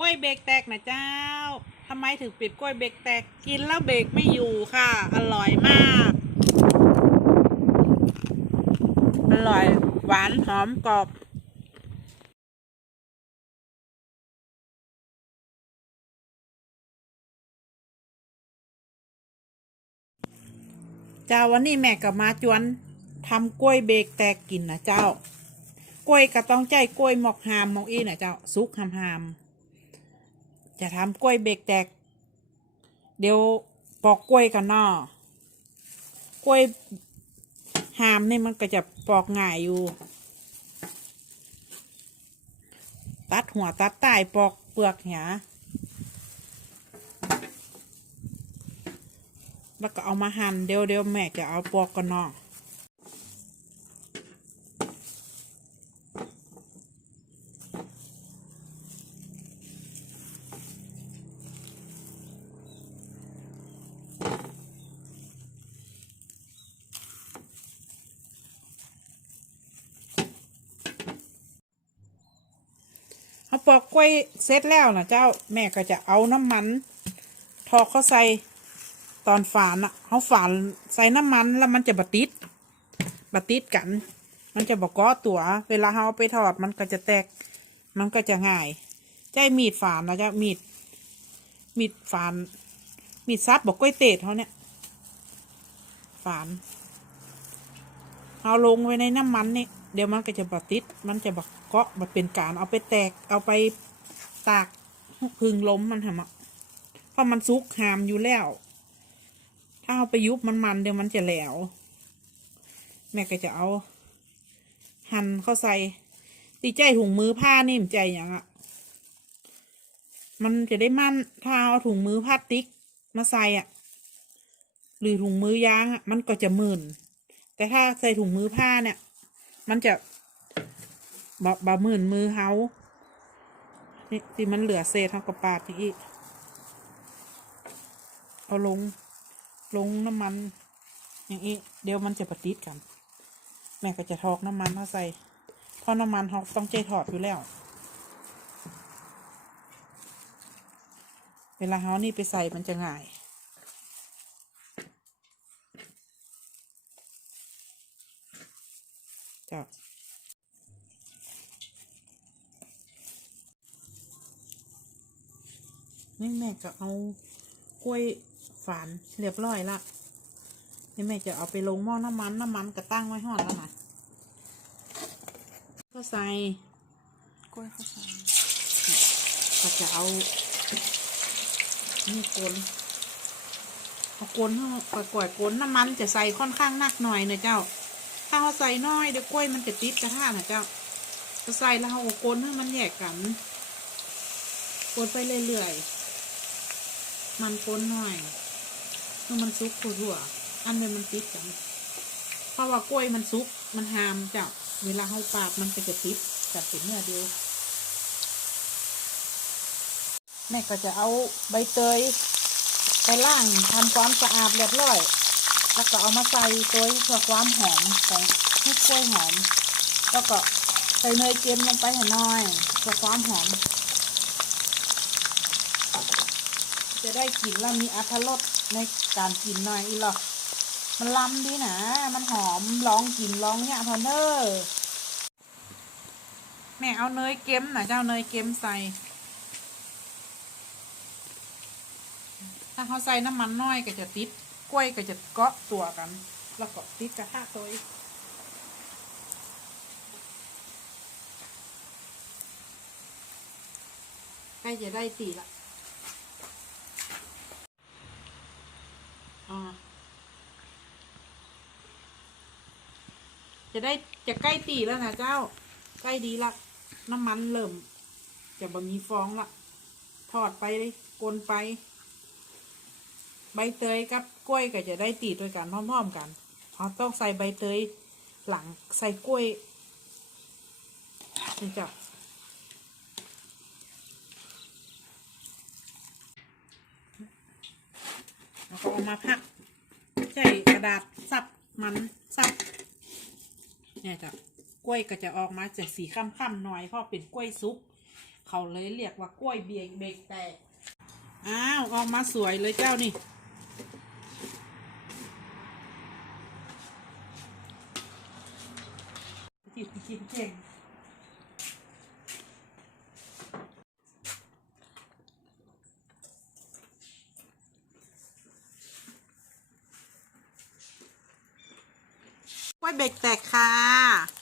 กล้วยเบรกแตกนะเจ้าทำไมถึงปิดกล้วยเบรกแตกกินแล้วเบรกไม่อยู่ค่ะ อร่อยมาก อร่อยหวานหอมกรอบเจ้าวันนี้แม่กับมาจวนทำกล้วยเบรกแตกกินนะเจ้า กล้วยก็ต้องใจกล้วยหมอกหามหมอกอีนะเจ้าซุกหามหาม จะทำกล้วยเบรกแตก เดี๋ยวปอกกล้วยกันเนาะกล้วยหามนี่มันก็จะปอกง่ายอยู่ ตัดหัวตัดใต้ปอกเปลือกหยแล้วก็เอามาหั่นเดี๋ยวเดี๋ยวแม่จะเอาปอกกันเนาะ ปอกกล้วยเสร็จแล้วนะเจ้าแม่ก็จะเอาน้ำมัน ทอกเข้าใส่ตอนฝานอะเขาฝานใส่น้ำมันแล้วมันจะบะติดบะติดกัน มันจะบอกก้อตัว เวลาเขาเอาไปทอดมันก็จะแตก มันก็จะง่ายใจมีดฝานนะเจ้ามีด มีดฝาน มีดซับบอกกล้วยเตดเขาเนี่ยฝาน เอาลงไว้ในน้ำมันนี่ เดี๋ยวมันก็จะบะติด มันจะบะเกาะบะเป็นการเอาไปแตก เอาไปตากพึ่งล้มมันทำอะเพราะมันซุกหามอยู่แล้วถ้าเอาไปยุบมันมันเดี๋ยวมันจะแหลวแม่ก็จะเอา หั่นเข้าใส่ตีใจถุงมือผ้านิ่มใจอย่างอะมันจะได้มั่นถ้าเอาถุงมือพลาสติกมาใส่อะหรือถุงมือยางอะมันก็จะมื่นแต่ถ้าใส่ถุงมือผ้าเนี่ย มันจะบะบะหมื่นมือเฮานี่ที่มันเหลือเศษเท่ากับปาดที่อีกเอาลงลงน้ำมัน อย่างนี้เดี๋ยวมันจะปะติดกัน แม่ก็จะทอกน้ำมันเข้าใส่เพราะน้ำมันเขาต้องใจถอดอยู่แล้ว เวลาเขานี่ไปใส่มันจะง่าย จ้ะนี่แม่ก็เอากล้วยฝานเรียบร้อยละนี่แม่จะเอาไปลงหม้อน้ำมันน้ำมันก็ตั้งไว้ห่อนแล้วนะก็ใส่กล้วยข้าวสารก็จะเอานี่กลนเอากลนให้ก่อยกลนน้ำมันจะใส่ค่อนข้างหนักหน่อยเนอะเจ้า ถ้าเราใส่น้อยเดี๋ยวกล้วยมันจะติดกระทะนะเจ้าจะใส่แล้วเราก็กลนให้มันแยกกันกลนไปเรื่อยๆ มันกลนหน่อยให้มันซุกทั่วๆ อันเดียมันติดกัน เพราะว่ากล้วยมันซุกมันหามเจ้าเวลาเราปาดมันก็จะติดจับเป็นเนื้อเดียวแม่ก็จะเอาใบเตยไปล่างทำความสะอาดเรียบร้อย แล้วก็เอามาใส่ตัวเพื่อความหอมของให้กล้วยหอม แล้วก็ใส่เนยเค็มลงไปให้หน่อยเพื่อความหอม จะได้กลิ่นแล้วมีอรรถรสในการกินหน่อยอีหรอกมันล้ำดีนะ มันหอมลองกินลองเนี่ยพอเนอร์แม่เอาเนยเค็มนะเจ้าเนยเค็มใส่ถ้าเขาใส่น้ำมันน้อยก็จะติด กล้วยก็จะเกาะตัวกัน แล้วก็ติดกระทะตัวอีกใกล้จะได้ตีละจะได้จะใกล้ตีแล้วนะเจ้า ใกล้ดีละน้ำมันเริ่ม จะบะมีฟองละทอดไปเลยกลนไป ใบเตยกับกล้วยก็จะได้ตีด้วยกันพร้อมๆกันเพราะต้องใส่ใบเตยหลังใส่กล้วยนี่จ้ะแล้วก็เอามาพักใช้กระดาษซับมันซับนี่จ้ะกล้วยก็จะออกมาจากสีค่ำๆหน่อยเพราะเป็นกล้วยซุปเขาเลยเรียกว่ากล้วยเบียงเบกแตกอ้าวออกมาสวยเลยเจ้านี่ิดคิดเก่งกล้วยเบรกแตกค่ะ